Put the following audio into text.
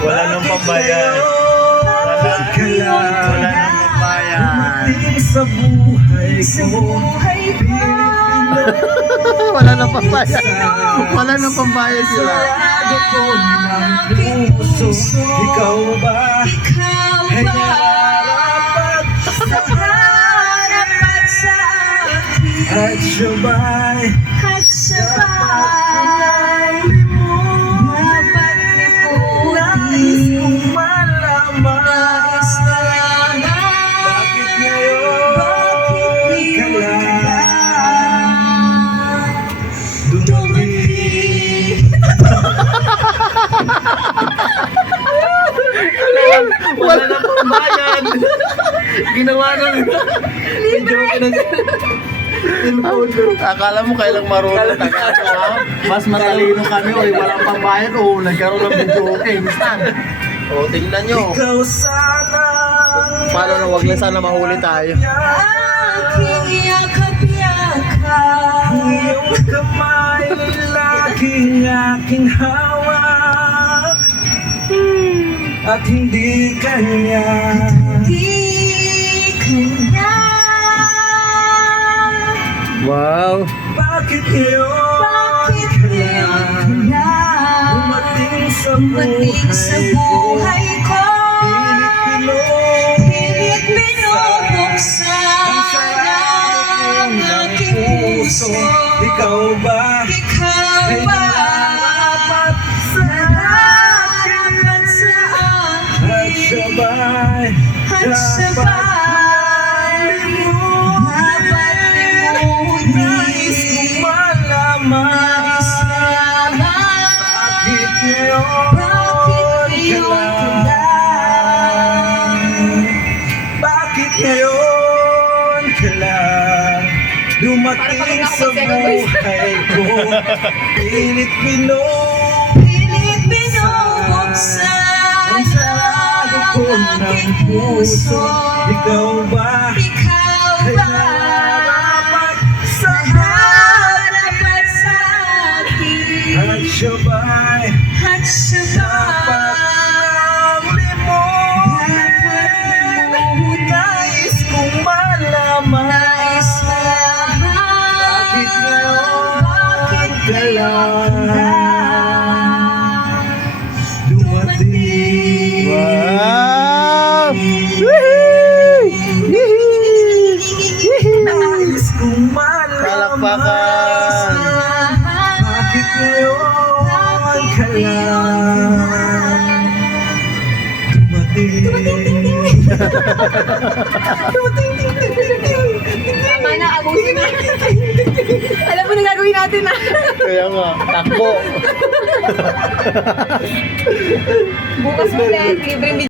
Wala nang pambayan. Wala nang pambayan. Sa buhay ko. Wala nang pambayad. Wala nang pambayad sila. Sarado ko ng puso. Ikaw ba? Ay narapat at sabay. Nais kong malaman. Bakit ngayon ka lang dumating? Wala nang pambayan. Ginawa na nila. Joke na Akala mo kailang marunong taga. Mas matalino kami, oy, walang pambayad, o nagkaroon ng video games na. O, tingnan nyo. Ikaw sana. Paano na wag lang sana mahuli tayo. Iyong kamay laging aking hawak. At hindi kanya. Wow. Bakit ngayon dumating sa buhay ko? Pilit binubuksan ang sarado ng puso. Ikaw ba? Ay narapat sa akin. At sabay. Nais kong malaman. Bakit ngayon ka lang? Bakit ngayon ka lang dumating sa buhay ko? Pilit binubuksan ang sarado ko ng puso. Ikaw ba? Ay narapat sa at sabay. Dapat huli mo. Nais kong malaman. Bakit ngayon ka lang dumating? Wow. Nais kong malaman. Palakpakan. Bakit ngayon ka lang dumating? Tama na, abusin na. Alam mo na gagawin natin na. Kaya nga, takbo. Bukas ulit, libreng